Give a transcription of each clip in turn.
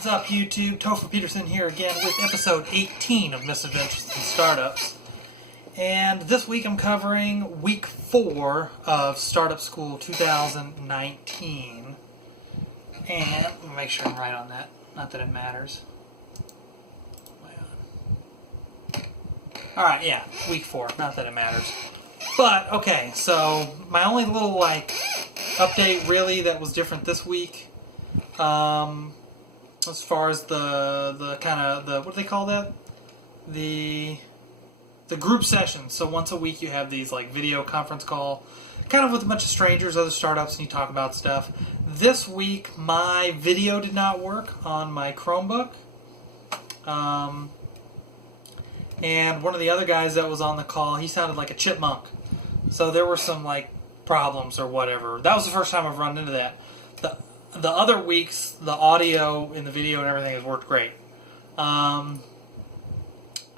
What's up, YouTube? Topher Peterson here again with episode 18 of Misadventures and Startups. And this week I'm covering week 4 of Startup School 2019. And let me make sure I'm right on that. Not that it matters. Alright, yeah, week 4. Not that it matters. But, okay, so my only little, update really that was different this week, as far as the kind of, what do they call that? The group sessions. So once a week you have these, video conference call, kind of with a bunch of strangers, other startups, and you talk about stuff. This week, my video did not work on my Chromebook. And one of the other guys that was on the call, he sounded like a chipmunk. So there were some, problems or whatever. That was the first time I've run into that. The other weeks, the audio and the video and everything has worked great.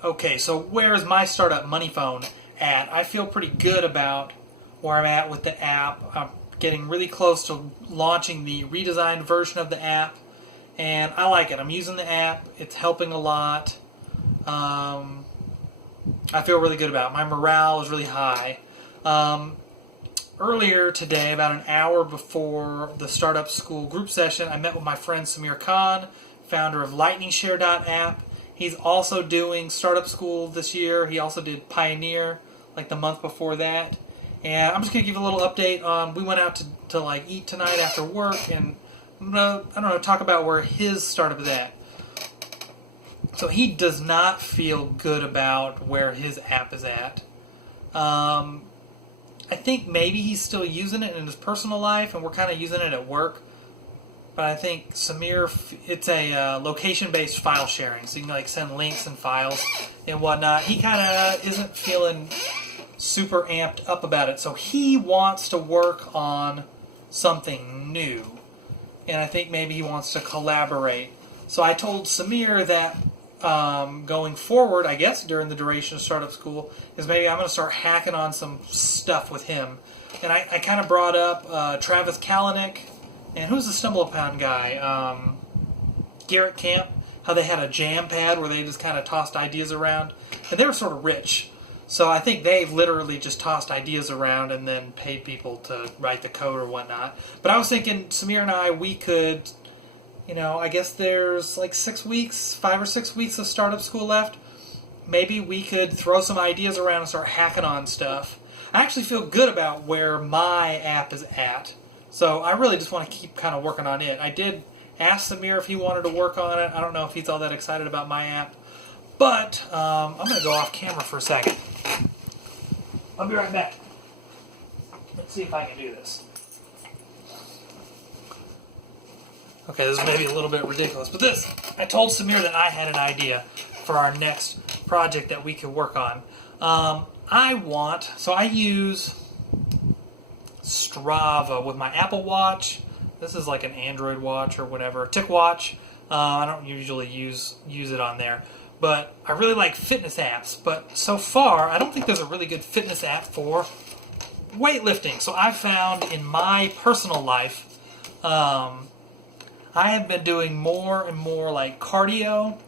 Okay, so where's my startup money phone at? I feel pretty good about where I'm at with the app. I'm getting really close to launching the redesigned version of the app, and I like it. I'm using the app. It's helping a lot. I feel really good about it. My morale is really high. Earlier today, about an hour before the Startup School group session, I met with my friend Samir Khan, founder of lightningshare.app. He's also doing Startup School this year. He also did Pioneer, the month before that. And I'm just going to give a little update on, we went out to eat tonight after work, and I'm going to, talk about where his startup is at. So he does not feel good about where his app is at. I think maybe he's still using it in his personal life, and we're kind of using it at work. But I think Samir, it's a location-based file sharing, so you can send links and files and whatnot. He kind of isn't feeling super amped up about it, so he wants to work on something new, and I think maybe he wants to collaborate. So I told Samir that going forward, I guess during the duration of Startup School, is maybe I'm going to start hacking on some stuff with him. And I kind of brought up Travis Kalanick, and who's the Stumble Upon guy? Garrett Camp, how they had a jam pad where they just kind of tossed ideas around. And they were sort of rich. So I think they've literally just tossed ideas around and then paid people to write the code or whatnot. But I was thinking, Samir and I, we could... I guess there's 5 or 6 weeks of Startup School left. Maybe we could throw some ideas around and start hacking on stuff. I actually feel good about where my app is at. So I really just want to keep kind of working on it. I did ask Samir if he wanted to work on it. I don't know if he's all that excited about my app. But I'm going to go off camera for a second. I'll be right back. Let's see if I can do this. Okay, this is maybe a little bit ridiculous, but I told Samir that I had an idea for our next project that we could work on. I use Strava with my Apple Watch. This is like an Android watch or whatever, TicWatch. I don't usually use it on there, but I really like fitness apps. But so far, I don't think there's a really good fitness app for weightlifting. So I found in my personal life, I have been doing more and more cardio,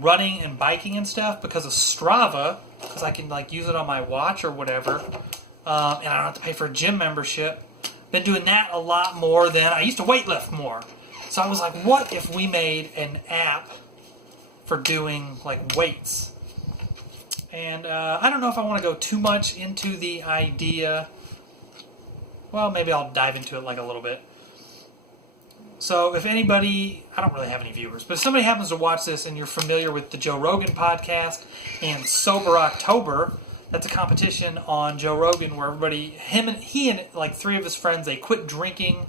running and biking and stuff because of Strava, because I can use it on my watch or whatever, and I don't have to pay for a gym membership. Been doing that a lot more than I used to weightlift more. So I was like, what if we made an app for doing weights? And I don't know if I want to go too much into the idea. Well, maybe I'll dive into it a little bit. So if anybody, I don't really have any viewers, but if somebody happens to watch this and you're familiar with the Joe Rogan podcast and Sober October, that's a competition on Joe Rogan where he and 3 of his friends, they quit drinking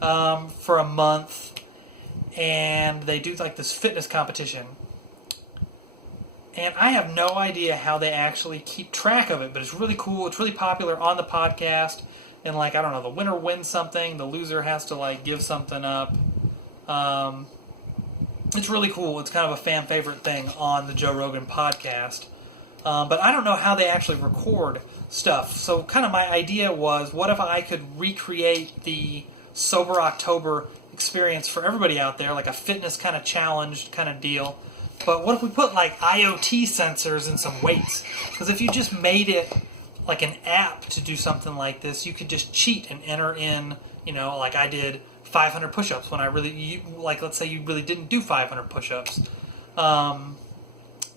for a month, and they do this fitness competition. And I have no idea how they actually keep track of it, but it's really cool. It's really popular on the podcast. And I don't know, the winner wins something, the loser has to give something up. It's really cool. It's kind of a fan favorite thing on the Joe Rogan podcast. But I don't know how they actually record stuff. So kind of my idea was, what if I could recreate the Sober October experience for everybody out there, like a fitness kind of challenged kind of deal. But what if we put like IoT sensors and some weights? Because if you just made it like an app to do something like this, you could just cheat and enter in, like I did 500 push-ups when let's say you really didn't do 500 push-ups.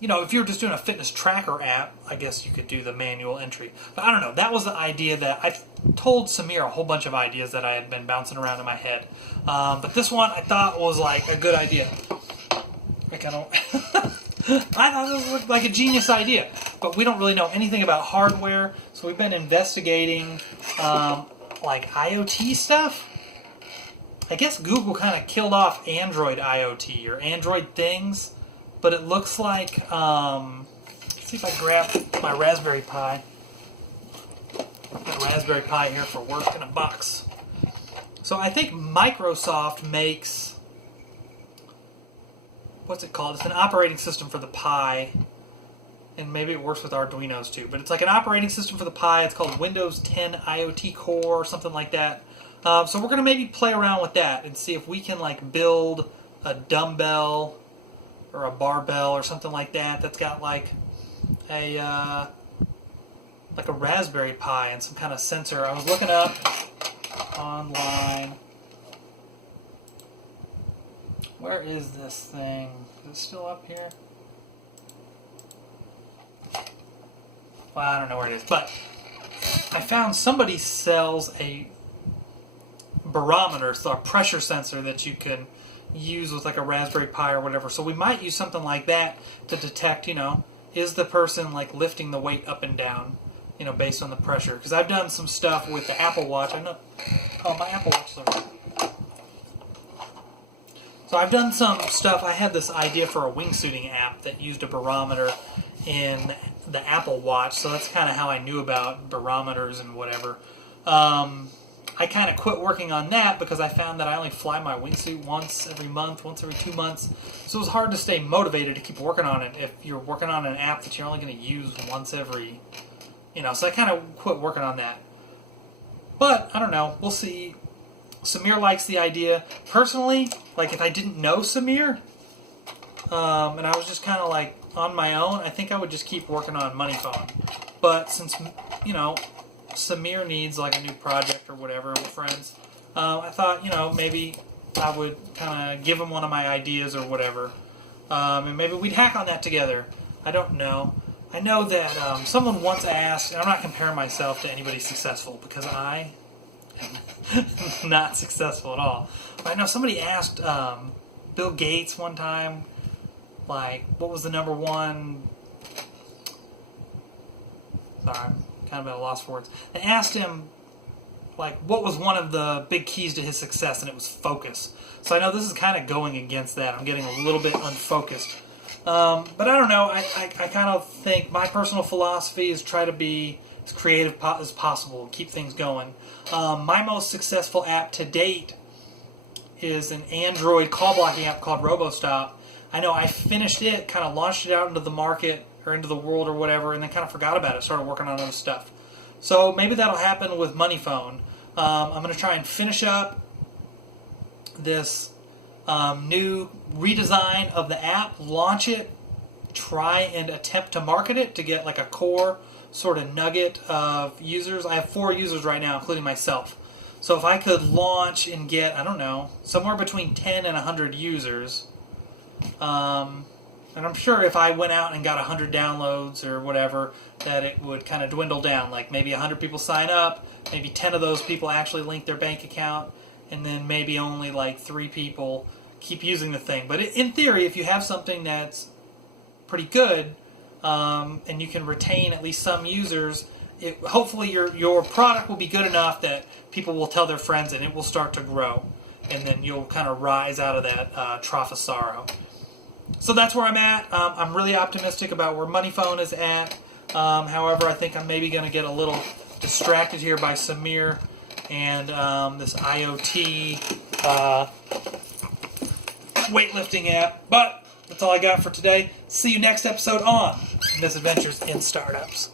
If you're just doing a fitness tracker app, I guess you could do the manual entry. But I don't know. That was the idea that I told Samir a whole bunch of ideas that I had been bouncing around in my head. But this one I thought was like a good idea. Like I thought this looked like a genius idea. But we don't really know anything about hardware, so we've been investigating like IoT stuff. I guess Google kind of killed off Android IoT or Android things. But it looks like, let's see if I grab my Raspberry Pi. Got a Raspberry Pi here for work in a box. So I think Microsoft makes, what's it called? It's an operating system for the Pi. And maybe it works with Arduinos too. But it's like an operating system for the Pi. It's called Windows 10 IoT Core or something like that. So we're going to maybe play around with that and see if we can like build a dumbbell or a barbell or something like that that's got like a Raspberry Pi and some kind of sensor. I was looking up online. Where is this thing? Is it still up here? Well, I don't know where it is, but I found somebody sells a barometer, so a pressure sensor that you can use with like a Raspberry Pi or whatever. So we might use something like that to detect, is the person like lifting the weight up and down, based on the pressure. Because I've done some stuff with the Apple Watch. I know. Oh, my Apple Watch is over there. So I've done some stuff. I had this idea for a wingsuiting app that used a barometer in the Apple Watch. So that's kind of how I knew about barometers and whatever. I kind of quit working on that because I found that I only fly my wingsuit once every month, once every 2 months. So it was hard to stay motivated to keep working on it if you're working on an app that you're only going to use once every, so I kind of quit working on that. But, I don't know. We'll see. Samir likes the idea. Personally, like if I didn't know Samir, and I was just kind of like on my own, I think I would just keep working on Money Phone. But since, Samir needs like a new project or whatever, we're friends, I thought, maybe I would kind of give him one of my ideas or whatever, and maybe we'd hack on that together. I don't know. I know that someone once asked, and I'm not comparing myself to anybody successful because I am not successful at all, but I know somebody asked Bill Gates one time, like, what was the number one, sorry, kind of at a loss for words. They asked him, like, what was one of the big keys to his success, and it was focus. So I know this is kind of going against that. I'm getting a little bit unfocused. But I don't know. I kind of think my personal philosophy is try to be as creative as possible, keep things going. My most successful app to date is an Android call blocking app called RoboStop. I know I finished it, kind of launched it out into the market, or into the world or whatever, and then kind of forgot about it, started working on other stuff. So maybe that'll happen with Money Phone. I'm going to try and finish up this new redesign of the app, launch it, try and attempt to market it to get like a core sort of nugget of users. I have 4 users right now, including myself. So if I could launch and get, I don't know, somewhere between 10 and 100 users, and I'm sure if I went out and got 100 downloads or whatever, that it would kind of dwindle down. Like maybe 100 people sign up, maybe 10 of those people actually link their bank account, and then maybe only like 3 people keep using the thing. But in theory, if you have something that's pretty good, and you can retain at least some users, hopefully your product will be good enough that people will tell their friends and it will start to grow. And then you'll kind of rise out of that trough of sorrow. So that's where I'm at. I'm really optimistic about where Money Phone is at. However, I think I'm maybe going to get a little distracted here by Samir and this IoT weightlifting app. But that's all I got for today. See you next episode on Misadventures in Startups.